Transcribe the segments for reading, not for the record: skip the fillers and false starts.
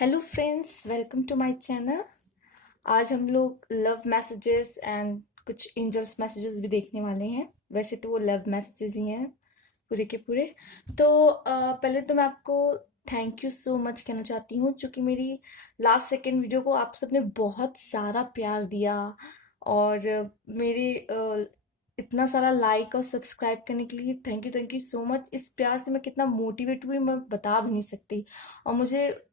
Hello friends, welcome to my channel. आज हम लोग लव मैसेजेस एंड कुछ एंजल्स मैसेजेस भी देखने वाले हैं। वैसे तो वो लव मैसेजेस ही हैं पूरे के पूरे। तो पहले तो मैं आपको थैंक यू सो मच कहना चाहती हूँ, क्योंकि मेरी लास्ट सेकेंड वीडियो को आप सबने बहुत सारा प्यार दिया और मेरे इतना सारा लाइक और सब्सक्राइब करने के लिए थैंक यू सो मच। इस प्यार से मैं कितना मोटिवेट हुई मैं बता भी नहीं सकती। और मुझे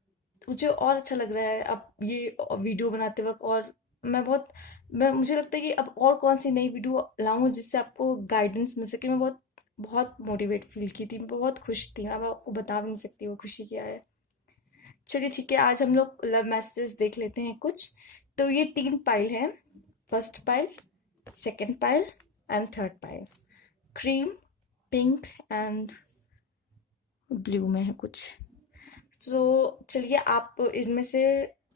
मुझे और अच्छा लग रहा है अब ये वीडियो बनाते वक्त। और मैं मुझे लगता है कि अब और कौन सी नई वीडियो लाऊं जिससे आपको गाइडेंस मिल सके। मैं बहुत बहुत मोटिवेट फील की थी, मैं बहुत खुश थी। अब आपको बता भी नहीं सकती वो खुशी क्या है। चलिए ठीक है, आज हम लोग लव मैसेजेस देख लेते हैं कुछ। तो ये 3 पाइल है। First pile, second pile and third pile. Cream, pink and blue में है कुछ। तो चलिए आप इनमें से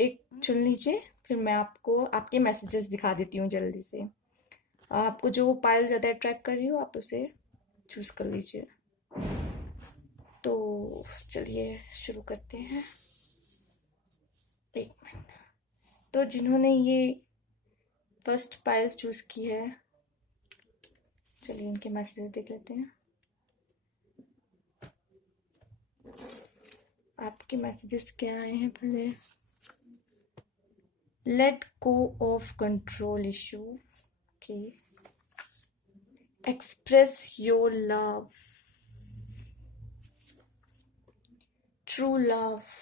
एक चुन लीजिए, फिर मैं आपको आपके मैसेजेस दिखा देती हूँ जल्दी से। आपको जो पाइल ज़्यादा अट्रैक्ट कर रही हो आप उसे चूज कर लीजिए। तो चलिए शुरू करते हैं। एक मिनट। तो जिन्होंने ये फर्स्ट पाइल चूज की है, चलिए इनके मैसेजेस देख लेते हैं। आपके मैसेजेस क्या आए हैं पहले। Let go of control issue. Okay. Express your love. True love.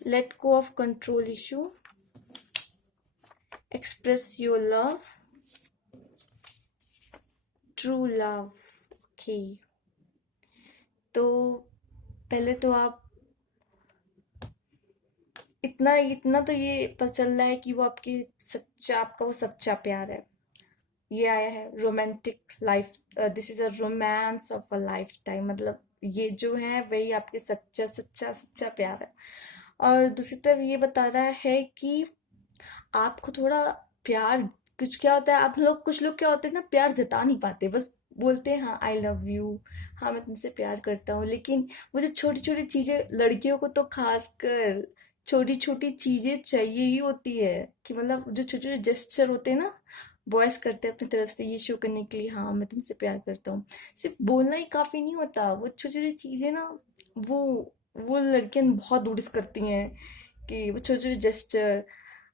Let go of control issue. Express your love. True love. Okay. तो पहले तो आप इतना इतना तो ये पता चल रहा है कि वो आपका वो सच्चा प्यार है। ये आया है romantic life. This is a romance of a life time. मतलब ये जो है वही आपके सच्चा सच्चा सच्चा प्यार है। और दूसरी तरफ ये बता रहा है कि आपको थोड़ा प्यार, कुछ क्या होता है, आप लोग कुछ लोग क्या होते हैं ना, प्यार जता नहीं पाते, बस बोलते हैं हाँ आई लव यू, हाँ मैं तुमसे प्यार करता हूँ। लेकिन वो जो छोटी छोटी चीजें, लड़कियों को तो खासकर छोटी छोटी चीजें चाहिए ही होती है। कि मतलब जो छोटे छोटे जेस्चर होते हैं ना, बॉयज करते हैं अपनी तरफ से ये शो करने के लिए हाँ मैं तुमसे प्यार करता हूँ। सिर्फ बोलना ही काफी नहीं होता, वो छोटी छोटी चीजें ना, वो वो लड़कियां बहुत नोटिस करती हैं। कि वो छोटे छोटे जेस्चर,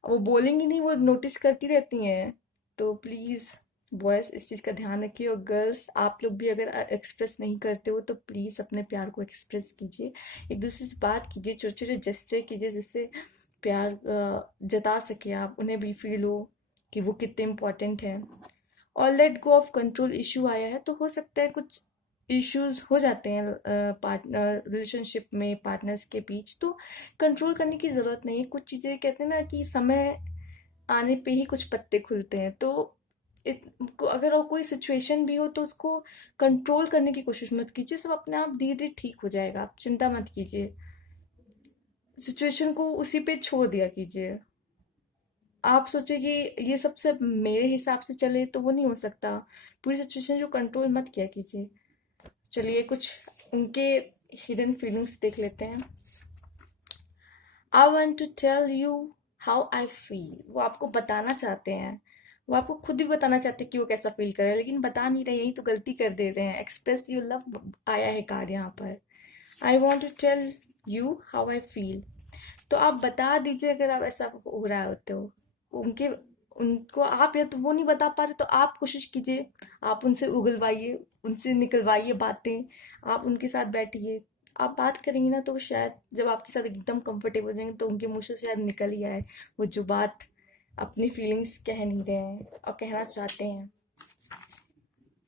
वो बोलेंगी नहीं, वो नोटिस करती रहती हैं। तो प्लीज़ बॉयज़ इस चीज़ का ध्यान रखिए। और गर्ल्स आप लोग भी अगर एक्सप्रेस नहीं करते हो तो प्लीज़ अपने प्यार को एक्सप्रेस कीजिए। एक दूसरे से बात कीजिए, छोटे छोटे जेस्चर कीजिए, जिससे प्यार जता सके आप, उन्हें भी फील हो कि वो कितने इम्पोर्टेंट हैं। और let go of control issue आया है, तो हो सकता है कुछ इश्यूज हो जाते हैं पार्टनर रिलेशनशिप में, पार्टनर्स के बीच। तो कंट्रोल करने की ज़रूरत नहीं है। कुछ चीज़ें कहते हैं ना कि समय आने पे ही कुछ पत्ते खुलते हैं। तो अगर और कोई सिचुएशन भी हो तो उसको कंट्रोल करने की कोशिश मत कीजिए। सब अपने आप धीरे धीरे ठीक हो जाएगा, आप चिंता मत कीजिए। सिचुएशन को उसी पे छोड़ दिया कीजिए। आप सोचे कि ये सब सब मेरे हिसाब से चले तो वो नहीं हो सकता। पूरी सिचुएशन जो कंट्रोल मत किया कीजिए। चलिए कुछ उनके हिडन फीलिंग्स देख लेते हैं। I want to tell you how I feel. वो आपको बताना चाहते हैं, वो आपको खुद भी बताना चाहते हैं कि वो कैसा फील कर रहे हैं, लेकिन बता नहीं रहे, यही तो गलती कर दे रहे हैं। एक्सप्रेस योर लव आया है कार्ड यहाँ पर। I want to tell you how I feel. तो आप बता दीजिए अगर आप ऐसा हो रहा होते हो। उनके उनको आप या तो वो नहीं बता पा रहे तो आप कोशिश कीजिए, आप उनसे उगलवाइए, उनसे निकलवाइए बातें। आप उनके साथ बैठिए, आप बात करेंगे ना तो शायद जब आपके साथ एकदम कंफर्टेबल हो जाएंगे तो उनके मुंह से शायद निकल ही आए वो जो बात अपनी फीलिंग्स कह नहीं रहे हैं और कहना चाहते हैं।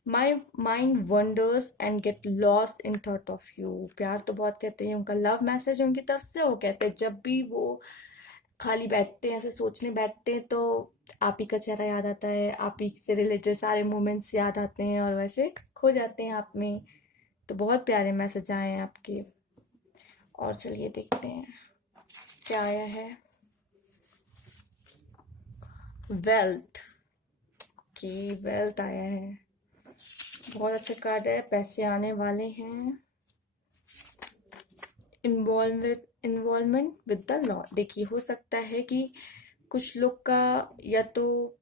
My mind wonders and get lost in thought of you. प्यार तो बहुत कहते हैं, उनका लव मैसेज उनकी तरफ से। वो कहते हैं जब भी वो खाली बैठते हैं, ऐसे सोचने बैठते हैं, तो आप ही का चेहरा याद आता है, आप ही से रिलेटेड सारे मोमेंट्स याद आते हैं और वैसे खो जाते हैं आप में। तो बहुत प्यारे मैसेज आए हैं आपके। और चलिए देखते हैं क्या आया है। वेल्थ की वेल्थ आया है, बहुत अच्छा कार्ड है। पैसे आने वाले हैं। Involvement with the law. देखिए, हो सकता है कि कुछ लोग का या तो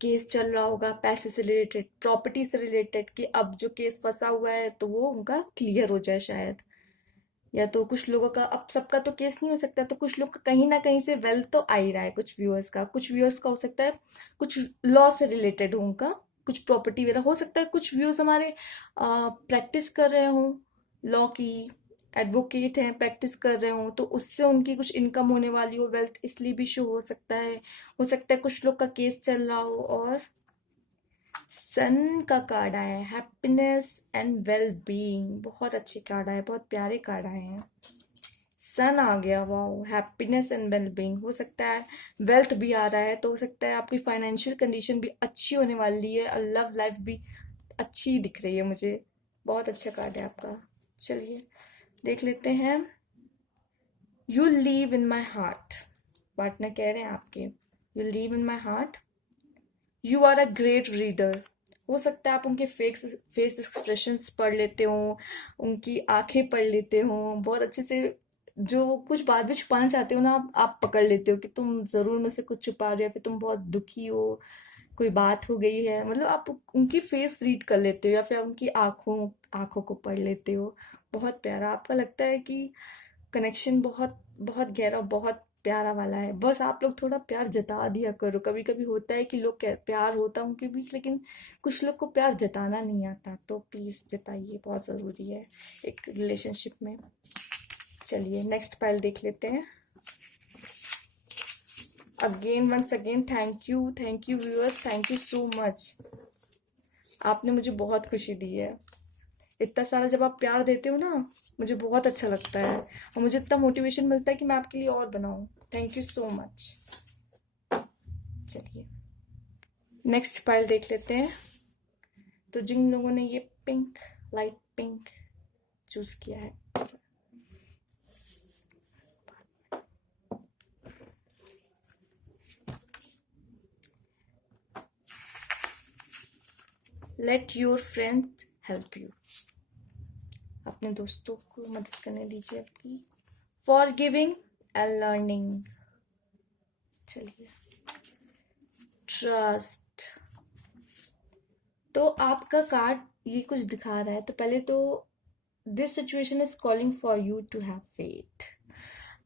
केस चल रहा होगा पैसे से रिलेटेड, प्रॉपर्टी से रिलेटेड, कि अब जो केस फंसा हुआ है तो वो उनका क्लियर हो जाए शायद। या तो कुछ लोगों का, अब सबका तो केस नहीं हो सकता, तो कुछ लोग का कहीं ना कहीं से वेल्थ तो आ ही रहा है। कुछ व्यूअर्स का हो सकता है कुछ लॉ से रिलेटेड हो उनका, कुछ प्रॉपर्टी वगैरह हो सकता है। कुछ व्यूअर्स हमारे प्रैक्टिस कर रहे हो लॉ की, एडवोकेट हैं, प्रैक्टिस कर रहे हो, तो उससे उनकी कुछ इनकम होने वाली हो, वेल्थ इसलिए भी शो हो सकता है। हो सकता है कुछ लोग का केस चल रहा हो। और सन का कार्ड आया है, हैप्पीनेस एंड वेल बीइंग। बहुत अच्छे कार्ड आए, बहुत प्यारे कार्ड आए हैं। सन आ गया, wow, happiness and well being. हो सकता है वेल्थ भी आ रहा है, तो हो सकता है आपकी फाइनेंशियल कंडीशन भी अच्छी होने वाली है, और लव लाइफ भी अच्छी दिख रही है मुझे। बहुत अच्छा कार्ड है आपका। चलिए देख लेते हैं। You live in my heart, partner कह रहे हैं आपके, you live in my heart, you are a great reader. हो सकता है आप उनके फेस एक्सप्रेशंस पढ़ लेते हो, उनकी आंखें पढ़ लेते हो बहुत अच्छे से। जो कुछ बात भी छुपाना चाहते हो ना, आप पकड़ लेते हो कि तुम जरूर मुझसे कुछ छुपा रहे हो, या फिर तुम बहुत दुखी हो, कोई बात हो गई है। मतलब आप उनकी फेस रीड कर लेते हो, या फिर उनकी आंखों आंखों को पढ़ लेते हो। बहुत प्यारा, आपका लगता है कि कनेक्शन बहुत बहुत गहरा, बहुत प्यारा वाला है। बस आप लोग थोड़ा प्यार जता दिया करो। कभी कभी होता है कि लोग प्यार होता है उनके बीच, लेकिन कुछ लोग को प्यार जताना नहीं आता, तो प्लीज जताइए, बहुत जरूरी है एक रिलेशनशिप में। चलिए नेक्स्ट पाइल देख लेते हैं। Again once again thank you viewers, thank you so much. आपने मुझे बहुत खुशी दी है। इतना सारा जब आप प्यार देते हो ना, मुझे बहुत अच्छा लगता है, और मुझे इतना मोटिवेशन मिलता है कि मैं आपके लिए और बनाऊं। Thank you so much. चलिए नेक्स्ट फाइल देख लेते हैं। तो जिन लोगों ने ये पिंक, लाइट पिंक चूज किया है, let your friends help you. अपने दोस्तों को मदद करने दीजिए आपकी। For giving and learning. चलिए ट्रस्ट। तो आपका कार्ड ये कुछ दिखा रहा है, तो पहले तो this situation is calling for you to have faith.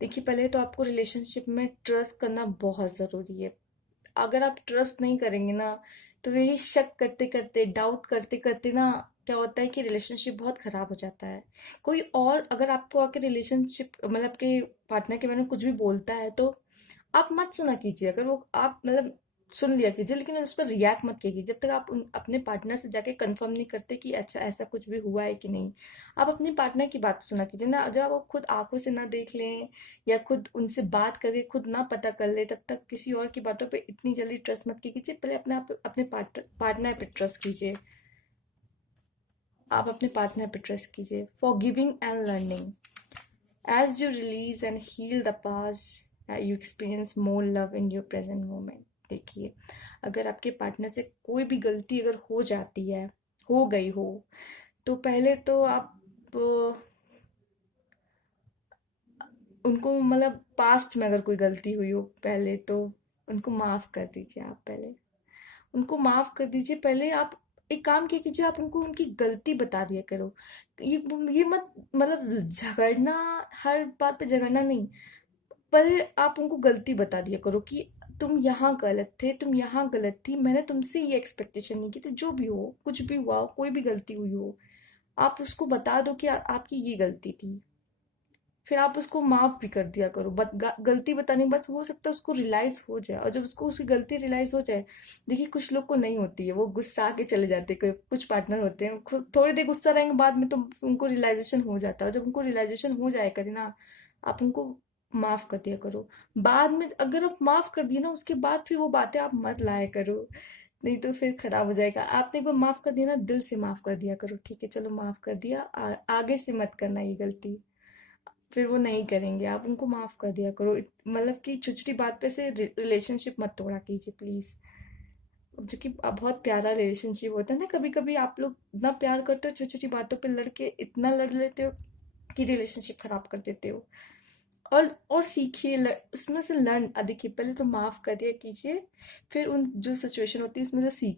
देखिए, पहले तो आपको रिलेशनशिप में ट्रस्ट करना बहुत ज़रूरी है। अगर आप ट्रस्ट नहीं करेंगे ना, तो यही शक करते करते, डाउट करते करते ना, क्या होता है कि रिलेशनशिप बहुत खराब हो जाता है। कोई और अगर आपको आके रिलेशनशिप, मतलब आपके पार्टनर के बारे में कुछ भी बोलता है, तो आप मत सुना कीजिए। अगर वो आप मतलब सुन लिया कीजिए, लेकिन उस पर रिएक्ट मत कीजिए जब तक आप अपने पार्टनर से जाके कंफर्म नहीं करते कि अच्छा ऐसा कुछ भी हुआ है कि नहीं। आप अपने पार्टनर की बात सुना कीजिए ना, जब आप खुद आंखों से ना देख लें, या खुद उनसे बात करके खुद ना पता कर ले, तब तक किसी और की बातों पे इतनी जल्दी ट्रस्ट मत कीजिए। पहले अपने पार्टनर पे ट्रस्ट कीजिए। आप अपने पार्टनर पे ट्रस्ट कीजिए। Forgiving and learning, as you release and heal the past you experience more love in your present moment. देखिए, अगर आपके पार्टनर से कोई भी गलती अगर हो जाती है, हो गई हो, तो पहले तो आप उनको, मतलब पास्ट में अगर कोई गलती हुई हो, पहले तो उनको माफ कर दीजिए। आप पहले उनको माफ कर दीजिए। पहले आप एक काम किया कीजिए, आप उनको उनकी गलती बता दिया करो। ये ये मत, मतलब झगड़ना, हर बात पे झगड़ना नहीं। पहले आप उनको गलती बता दिया करो कि तुम यहाँ गलत थे, तुम यहाँ गलत थी, मैंने तुमसे ये एक्सपेक्टेशन नहीं की थी। जो भी हो, कुछ भी हुआ हो, कोई भी गलती हुई हो, आप उसको बता दो कि आपकी ये गलती थी। फिर आप उसको माफ भी कर दिया करो। गलती बताने के बाद हो सकता है उसको रियलाइज हो जाए, और जब उसको उसकी गलती रियलाइज हो जाए, देखिए कुछ लोग को नहीं होती है, वो गुस्सा आके चले जाते हैं। कुछ पार्टनर होते हैं खुद थोड़ी देर गुस्सा रहेंगे, बाद में तो उनको रियलाइजेशन हो जाता है। और जब उनको रियलाइजेशन हो जाए करे ना, आप उनको माफ कर दिया करो। बाद में अगर आप माफ कर दिए ना, उसके बाद फिर वो बातें आप मत लाया करो, नहीं तो फिर खराब हो जाएगा। आपने एक बार माफ कर दिया ना, दिल से माफ कर दिया करो। ठीक है, चलो माफ कर दिया, आगे से मत करना ये गलती। फिर वो नहीं करेंगे, आप उनको माफ कर दिया करो। मतलब कि छोटी छोटी बात पे से रिलेशनशिप मत तोड़ा कीजिए प्लीज। जो कि बहुत प्यारा रिलेशनशिप होता है ना, कभी कभी आप लोग इतना प्यार करते हो, छोटी छोटी बातों पे लड़के इतना लड़ लेते हो कि रिलेशनशिप खराब कर देते हो। और सीखिए, उसमें से लर्न, देखिए पहले तो माफ़ कर दिया कीजिए, फिर उन जो सिचुएशन होती है उसमें से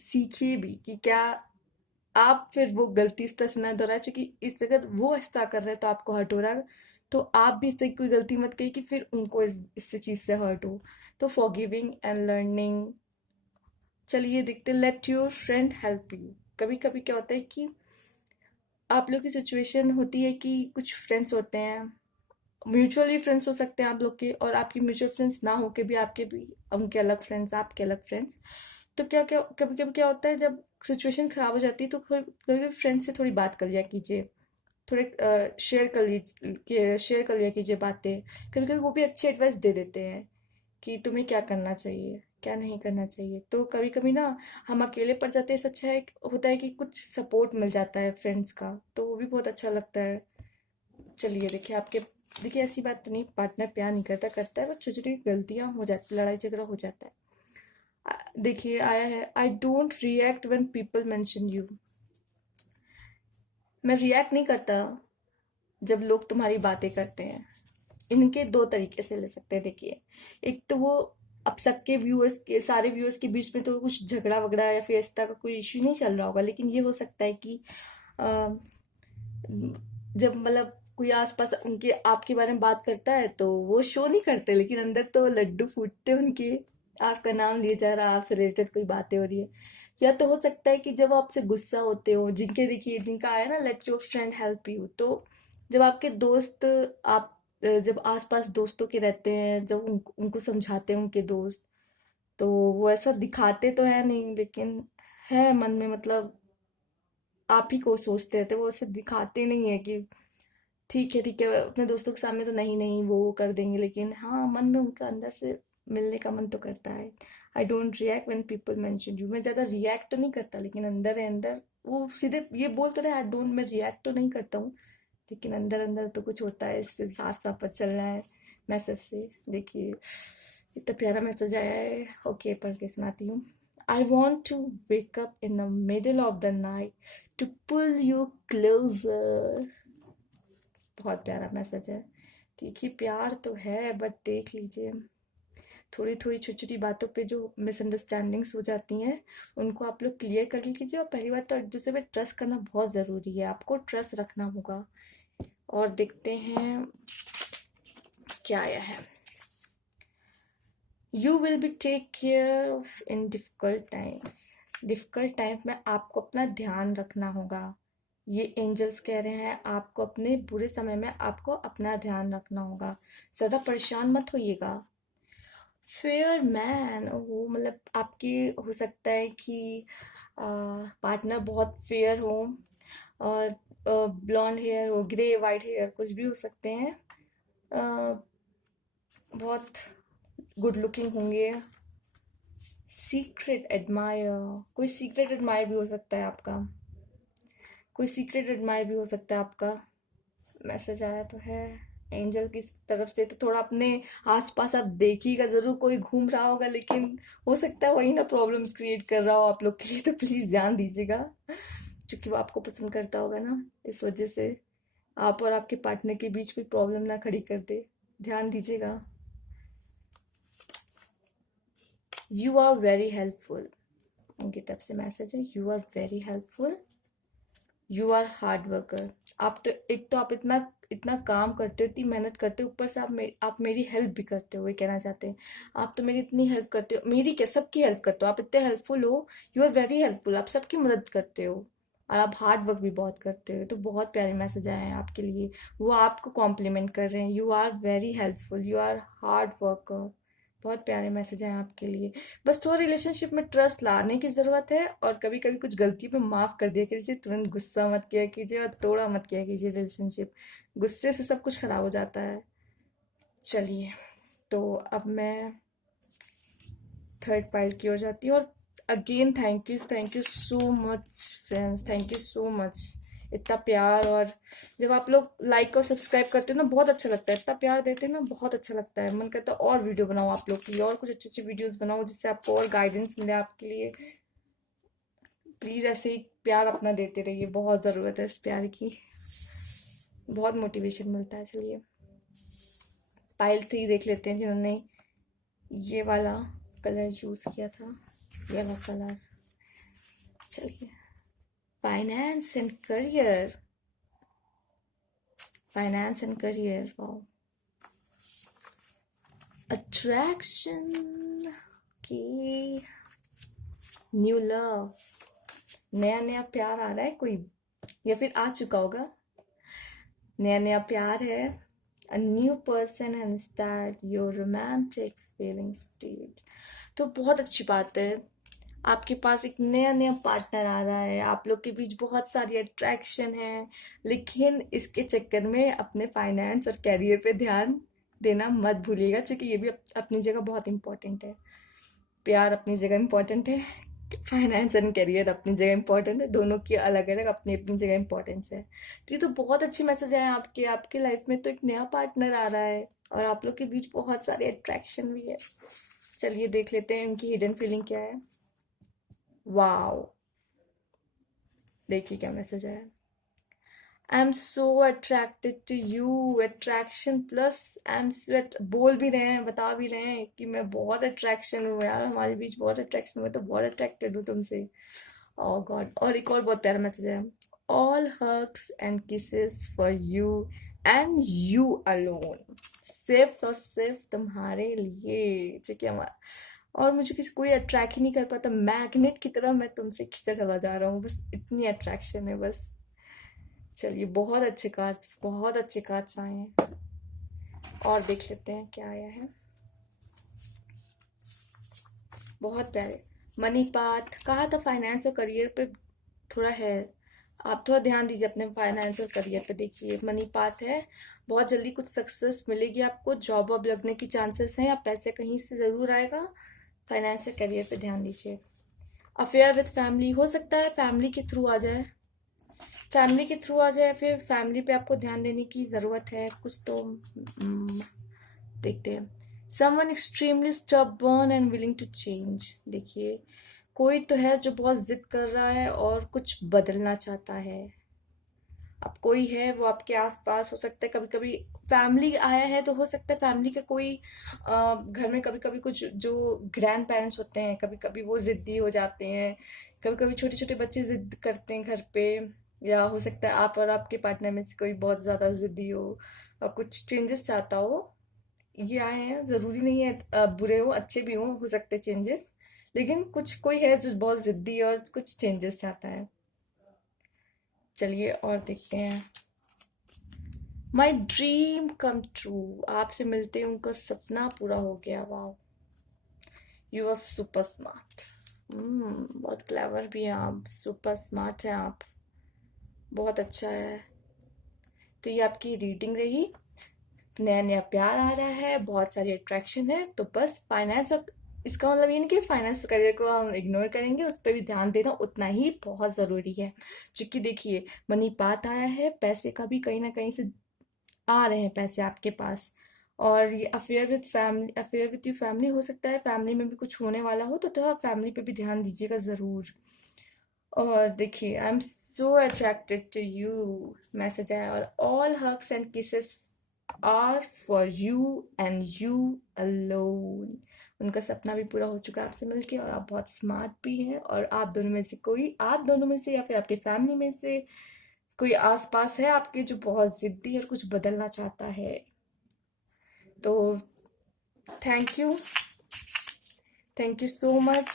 सीखिए भी कि क्या आप फिर वो गलती इस तरह से ना दोहराए, क्योंकि इस अगर वो इस तरह कर रहे हैं तो आपको हर्ट हो रहा है, तो आप भी इससे कोई गलती मत करिए कि फिर उनको इससे चीज़ से हर्ट हो। तो फॉरगिविंग एंड लर्निंग। चलिए देखते, let your friend help you. कभी कभी क्या होता है कि आप लोग की सिचुएशन होती है कि कुछ फ्रेंड्स होते हैं, म्यूचुअली फ्रेंड्स हो सकते हैं आप लोग के, और आपकी म्यूचुअल फ्रेंड्स ना होके भी आपके भी उनके अलग फ्रेंड्स, आपके अलग फ्रेंड्स। तो क्या क्या कभी कभी क्या होता है, जब सिचुएशन खराब हो जाती है तो कभी फ्रेंड्स से थोड़ी बात कर लिया कीजिए, थोड़े शेयर कर लिया कीजिए बातें। कभी कभी वो भी अच्छी एडवाइस दे देते हैं कि तुम्हें क्या करना चाहिए, क्या नहीं करना चाहिए। तो कभी कभी ना हम अकेले पड़ जाते हैं, इससे अच्छा है होता है कि कुछ सपोर्ट मिल जाता है फ्रेंड्स का, तो वो भी बहुत अच्छा लगता है। चलिए देखिए, देखिए ऐसी बात तो नहीं, पार्टनर प्यार नहीं करता, करता है, बस छोटी छोटी गलतियां हो जाती, लड़ाई झगड़ा हो जाता है। देखिए आया है, I don't react when people mention you. मैं रिएक्ट नहीं करता जब लोग तुम्हारी बातें करते हैं। इनके दो तरीके से ले सकते हैं, देखिए। एक तो वो, अब सबके व्यूअर्स के, सारे व्यूअर्स के बीच में तो कुछ झगड़ा वगड़ा या फिर इस तरह का कोई इश्यू नहीं चल रहा होगा, लेकिन ये हो सकता है कि अ, जब मतलब कोई आसपास उनके आपके बारे में बात करता है तो वो शो नहीं करते, लेकिन अंदर तो लड्डू फूटते हैं उनके, आपका नाम लिया जा रहा है, आपसे रिलेटेड कोई बातें हो रही है। या तो हो सकता है कि जब वो आपसे गुस्सा होते हो, जिनके देखिए जिनका आया ना let your friend help you, तो जब आपके दोस्त, आप जब आसपास दोस्तों के रहते हैं, जब उनको समझाते हैं उनके दोस्त, तो वो ऐसा दिखाते तो है नहीं, लेकिन है मन में, मतलब आप ही को सोचते रहते, वो ऐसे दिखाते नहीं है कि ठीक है ठीक है, अपने दोस्तों के सामने तो नहीं नहीं वो कर देंगे, लेकिन हाँ मन में उनका अंदर से मिलने का मन तो करता है। I don't react when people mention you. मैं ज़्यादा रिएक्ट तो नहीं करता, लेकिन अंदर है अंदर वो सीधे ये बोल तो रहे आई डोंट, मैं रिएक्ट तो नहीं करता हूँ, लेकिन अंदर अंदर तो कुछ होता है, इससे साफ साफ पता चल रहा है मैसेज से। देखिए इतना प्यारा मैसेज आया है, ओके पढ़ के सुनाती हूँ। I want to wake up in the middle of the night to pull you closer. बहुत प्यारा मैसेज है। देखिए प्यार तो है, बट देख लीजिए थोड़ी थोड़ी छोटी छोटी बातों पे जो मिसअंडरस्टैंडिंग्स हो जाती हैं, उनको आप लोग क्लियर कर लीजिए। और पहली बात तो एक दूसरे पे ट्रस्ट करना बहुत ज़रूरी है, आपको ट्रस्ट रखना होगा। और देखते हैं क्या आया है। You will be take care of in difficult times. Difficult time में आपको अपना ध्यान रखना होगा। ये एंजल्स कह रहे हैं आपको अपने बुरे समय में आपको अपना ध्यान रखना होगा, ज़्यादा परेशान मत होइएगा। फेयर मैन, वो मतलब आपकी हो सकता है कि पार्टनर बहुत फेयर हो, और ब्लॉन्ड हेयर हो, ग्रे वाइट हेयर, कुछ भी हो सकते हैं। अ, बहुत गुड लुकिंग होंगे। सीक्रेट एडमायर, कोई सीक्रेट एडमायर भी हो सकता है आपका, कोई सीक्रेट एडमायर भी हो सकता है आपका। मैसेज आया तो है एंजल की तरफ से, तो थोड़ा अपने आसपास आप देखिएगा जरूर, कोई घूम रहा होगा, लेकिन हो सकता है वही ना प्रॉब्लम क्रिएट कर रहा हो आप लोग के लिए, तो प्लीज ध्यान दीजिएगा, क्योंकि वो आपको पसंद करता होगा ना, इस वजह से आप और आपके पार्टनर के बीच कोई प्रॉब्लम ना खड़ी कर दे, ध्यान दीजिएगा। यू आर वेरी हेल्पफुल, उनकी तरफ से मैसेज है, you are very helpful, you are hard worker. आप तो एक तो आप इतना इतना काम करते हो, इतनी मेहनत करते हो, ऊपर से आप मेरी हेल्प भी करते हो, ये कहना चाहते हैं। आप तो मेरी इतनी हेल्प करते हो, मेरी क्या सबकी हेल्प करते हो, आप इतने हेल्पफुल हो। यू आर वेरी हेल्पफुल, आप सबकी मदद करते हो, और आप हार्ड वर्क भी बहुत करते हो। तो बहुत प्यारे मैसेज आए हैं आपके लिए, वो आपको कॉम्प्लीमेंट कर रहे हैं। You are very helpful, you are hard worker. बहुत प्यारे मैसेज हैं आपके लिए। बस थोड़ा रिलेशनशिप में ट्रस्ट लाने की ज़रूरत है, और कभी कभी कुछ गलती पे माफ़ कर दिया कीजिए, तुरंत गुस्सा मत किया कीजिए और तोड़ा मत किया कीजिए रिलेशनशिप, गुस्से से सब कुछ खराब हो जाता है। चलिए, तो अब मैं थर्ड पाइल की ओर जाती हूँ। और again thank you so much friends, thank you so much, इतना प्यार। और जब आप लोग लाइक और सब्सक्राइब करते हो ना, बहुत अच्छा लगता है, इतना प्यार देते हैं ना, बहुत अच्छा लगता है। मन करता है और वीडियो बनाओ आप लोग के लिए, और कुछ अच्छे अच्छे वीडियोस बनाओ जिससे आपको और गाइडेंस मिले आपके लिए। प्लीज़ ऐसे ही प्यार अपना देते रहिए, बहुत ज़रूरत है इस प्यार की। बहुत मोटिवेशन मिलता है। चलिए पायल 3 देख लेते हैं, जिन्होंने ये वाला कलर यूज़ किया था, ये वाला कलर। चलिए finance and career, finance and career, wow. Attraction की, न्यू लव, नया नया प्यार आ रहा है कोई, या फिर आ चुका होगा। नया नया प्यार है। A new person and start your romantic feeling state। तो बहुत अच्छी बात है, आपके पास एक नया नया पार्टनर आ रहा है, आप लोग के बीच बहुत सारी अट्रैक्शन है, लेकिन इसके चक्कर में अपने फाइनेंस और कैरियर पे ध्यान देना मत भूलिएगा, क्योंकि ये भी अपनी जगह बहुत इंपॉर्टेंट है। प्यार अपनी जगह इंपॉर्टेंट है, फाइनेंस एंड करियर अपनी जगह इंपॉर्टेंट है, दोनों की अलग अलग अपनी अपनी जगह इंपॉर्टेंस है। तो ये तो बहुत अच्छी मैसेज है आपके, आपकी लाइफ में तो एक नया पार्टनर आ रहा है और आप लोग के बीच बहुत सारे अट्रैक्शन भी है। चलिए देख लेते हैं उनकी हिडन फीलिंग क्या है। वाओ, देखिए क्या मैसेज है। I am so attracted to you, attraction plus I am sweet, बोल भी रहे हैं, बता भी रहे हैं कि मैं बहुत अट्रैक्शन हूँ यार, हमारे बीच बहुत अट्रैक्शन हुआ, तो बहुत अट्रैक्टेड हूँ तुमसे। ओह गॉड। और एक और बहुत प्यारा मैसेज है। All hugs and kisses for you and you alone, सिर्फ और सिर्फ तुम्हारे लिए, ठीक है हमारा। और मुझे किसी कोई अट्रैक्ट ही नहीं कर पाता, मैग्नेट की तरह मैं तुमसे खींचा चला जा रहा हूँ, बस इतनी अट्रैक्शन है बस। चलिए बहुत अच्छे कार्ड, बहुत अच्छे कार्ड्स आए हैं, और देख लेते हैं क्या आया है। बहुत प्यारे। मनी पाथ कहा था, फाइनेंस और करियर पे थोड़ा है, आप थोड़ा ध्यान दीजिए अपने फाइनेंस और करियर पे। देखिए मनी पाथ है, बहुत जल्दी कुछ सक्सेस मिलेगी आपको, जॉब वॉब लगने की चांसेस हैं, या पैसे कहीं से ज़रूर आएगा। फाइनेंस और करियर पे ध्यान दीजिए। अफेयर विद फैमिली, हो सकता है फैमिली के थ्रू आ जाए, फैमिली के थ्रू आ जाए, फिर फैमिली पे आपको ध्यान देने की ज़रूरत है कुछ तो। देखते हैं। Someone extremely stubborn and willing to change, देखिए कोई तो है जो बहुत जिद कर रहा है और कुछ बदलना चाहता है। अब कोई है वो आपके आसपास, हो सकता है कभी कभी फैमिली आया है, तो हो सकता है फैमिली का कोई घर में कभी कभी कुछ जो ग्रैंड पेरेंट्स होते हैं, कभी कभी वो जिद्दी हो जाते हैं, कभी कभी छोटे छोटे बच्चे जिद करते हैं घर पे, या हो सकता है आप और आपके पार्टनर में से कोई बहुत ज़्यादा जिद्दी हो और कुछ चेंजेस चाहता हो। ये आए हैं, ज़रूरी नहीं है बुरे हो, अच्छे भी हो सकते चेंजेस, लेकिन कुछ कोई है जो बहुत जिद्दी और कुछ चेंजेस चाहता है। चलिए और देखते हैं। माई ड्रीम कम ट्रू, आपसे मिलते ही उनका सपना पूरा हो गया। Wow, you are super smart. बहुत क्लेवर भी हैं आप, सुपर स्मार्ट हैं आप, बहुत अच्छा है। तो ये आपकी रीडिंग रही। नया नया प्यार आ रहा है, बहुत सारी अट्रैक्शन है, तो बस फाइनेंस और, इसका मतलब ये नहीं कि फाइनेंस करियर को हम इग्नोर करेंगे, उस पर भी ध्यान देना उतना ही बहुत ज़रूरी है। क्योंकि देखिए मनी पात आया है, पैसे का भी कहीं ना कहीं से आ रहे हैं पैसे आपके पास। और ये affair with family, affair with you family, हो सकता है फैमिली में भी कुछ होने वाला हो, तो आप फैमिली पे भी ध्यान दीजिएगा ज़रूर। और देखिए I am so attracted to you message आया, और all hugs and kisses are for you and you alone. उनका सपना भी पूरा हो चुका है आपसे मिलके, और आप बहुत स्मार्ट भी हैं, और आप दोनों में से कोई, आप दोनों में से या फिर आपकी फैमिली में से कोई आसपास है आपके जो बहुत जिद्दी और कुछ बदलना चाहता है। तो थैंक यू सो मच।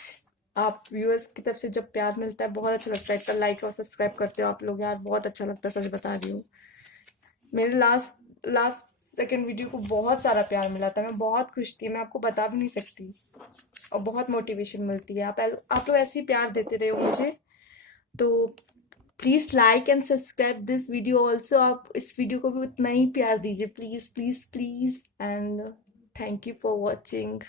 आप व्यूअर्स की तरफ से जब प्यार मिलता है बहुत अच्छा लगता है, इतना लाइक और सब्सक्राइब करते हो आप लोग यार, बहुत अच्छा लगता है, सच बता रही हूँ। मेरे लास्ट सेकंड वीडियो को बहुत सारा प्यार मिला था, मैं बहुत खुश थी, मैं आपको बता भी नहीं सकती, और बहुत मोटिवेशन मिलती है। आप लोग ऐसे ही प्यार देते रहे हो मुझे, तो please like and subscribe this video also. आप इस वीडियो को भी उतना ही प्यार दीजिए, please please please, and thank you for watching.